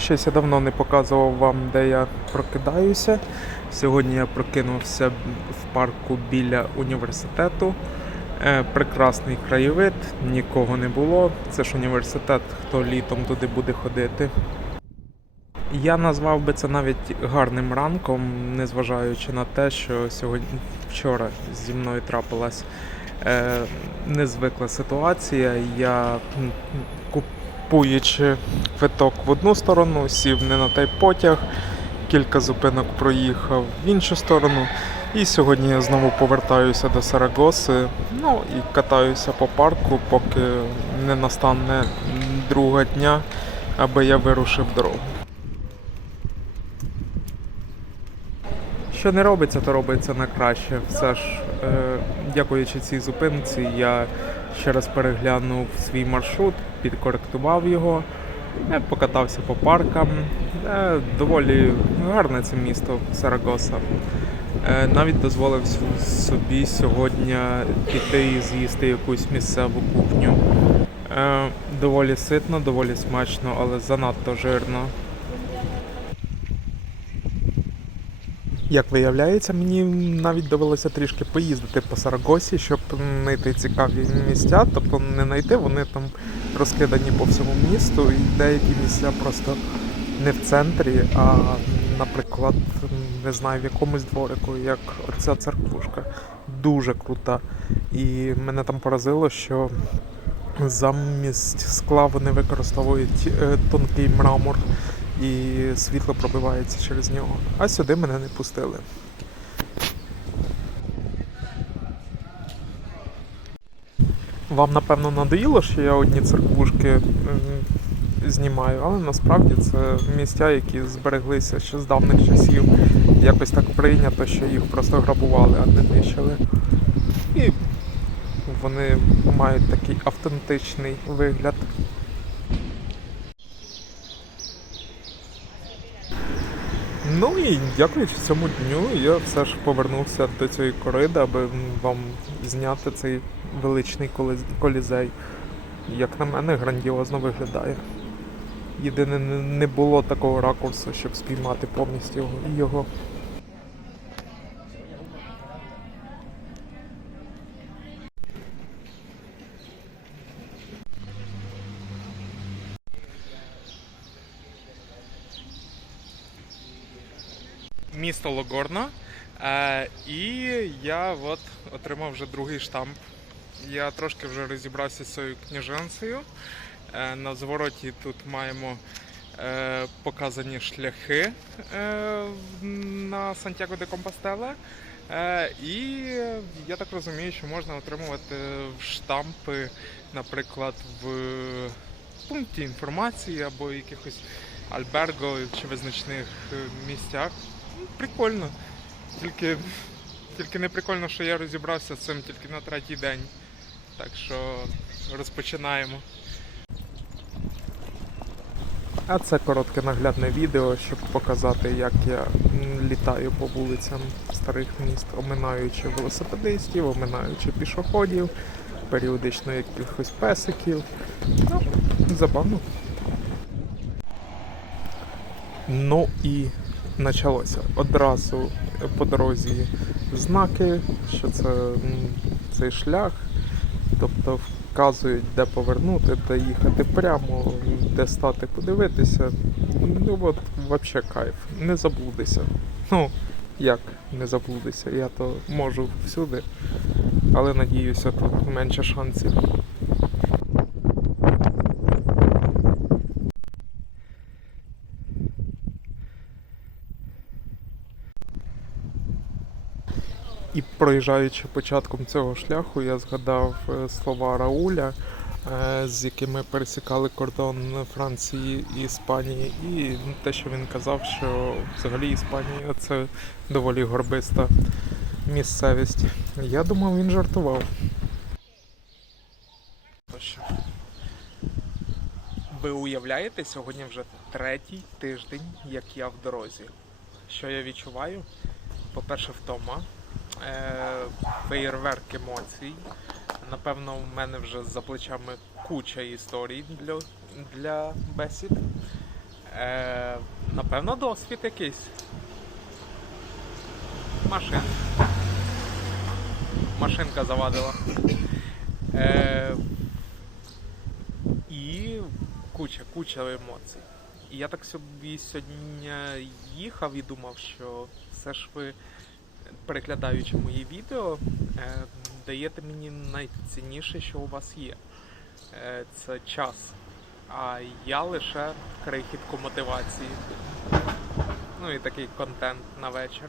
Щось я давно не показував вам, де я прокидаюся. Сьогодні я прокинувся в парку біля університету. Е, прекрасний краєвид, нікого не було. Це ж університет, хто літом туди буде ходити. Я назвав би це навіть гарним ранком, незважаючи на те, що сьогодні вчора зі мною трапилась е, незвикла ситуація. Я м, купуючи квиток в одну сторону, сів не на той потяг, кілька зупинок проїхав в іншу сторону. І сьогодні я знову повертаюся до Сарагоси. Ну і катаюся по парку, поки не настане друга дня, аби я вирушив дорогу. Що не робиться, то робиться на краще. Все ж, е, дякуючи цій зупинці, я ще раз переглянув свій маршрут, підкоректував його, е, покатався по паркам. Е, доволі гарне це місто Сарагоса. Е, навіть дозволив собі сьогодні піти і з'їсти якусь місцеву кухню. Доволі ситно, доволі смачно, але занадто жирно. Як виявляється, мені навіть довелося трішки поїздити по Сарагосі, щоб знайти цікаві місця. Тобто не знайти, вони там розкидані по всьому місту, і деякі місця просто не в центрі, а, наприклад, не знаю, в якомусь дворику, як оця церквушка. Дуже крута. І мене там поразило, що замість скла вони використовують е, тонкий мрамор і світло пробивається через нього. А сюди мене не пустили. Вам напевно надоїло, що я одні церквушки знімаю, але насправді це місця, які збереглися ще з давних часів. Якось так прийнято, що їх просто грабували, а не нищили. І вони мають такий автентичний вигляд. Ну і дякуючи цьому дню, я все ж повернувся до цієї кориди, аби вам зняти цей величний колізей. Як на мене, грандіозно виглядає. Єдине, не- було такого ракурсу, щоб спіймати повністю його- місто Логорно. Е, і я от отримав вже другий штамп. Я трошки вже розібрався з цією княженцею. Е, на звороті тут маємо е, показані шляхи на Сантьяго де Компостела. І я так розумію, що можна отримувати штампи, наприклад, в пункті інформації або якихось альберго чи визначних місцях. Прикольно. Тільки, тільки не прикольно, що я розібрався з цим тільки на третій день. Так що розпочинаємо. А це коротке наглядне відео, щоб показати, як я літаю по вулицям старих міст, оминаючи велосипедистів, оминаючи пішоходів, періодично якихось песиків. Ну, забавно. Ну і почалося. Одразу по дорозі знаки, що це цей шлях, тобто вказують, де повернути, де їхати прямо, де стати подивитися. Ну от взагалі кайф. Не заблудися. Ну, як не заблудися? Я то можу всюди, але надіюся, тут менше шансів. І проїжджаючи початком цього шляху, я згадав е, слова Рауля, е, з якими пересікали кордон Франції і Іспанії, і те, що він казав, що взагалі Іспанія це доволі горбиста місцевість. Я думав, він жартував. Ви уявляєте, сьогодні вже третій тиждень, як я в дорозі. Що я відчуваю? По-перше, втома, феєрверк емоцій. Напевно, в мене вже за плечами куча історій для, для бесід. Е, напевно, досвід якийсь. Машин. Машинка завадила. Е, і куча, куча емоцій. І я так собі сьогодні їхав і думав, що все ж ви, переглядаючи мої відео, е, даєте мені найцінніше, що у вас є. Е, це час. А я лише крихітку мотивації. Ну і такий контент на вечір.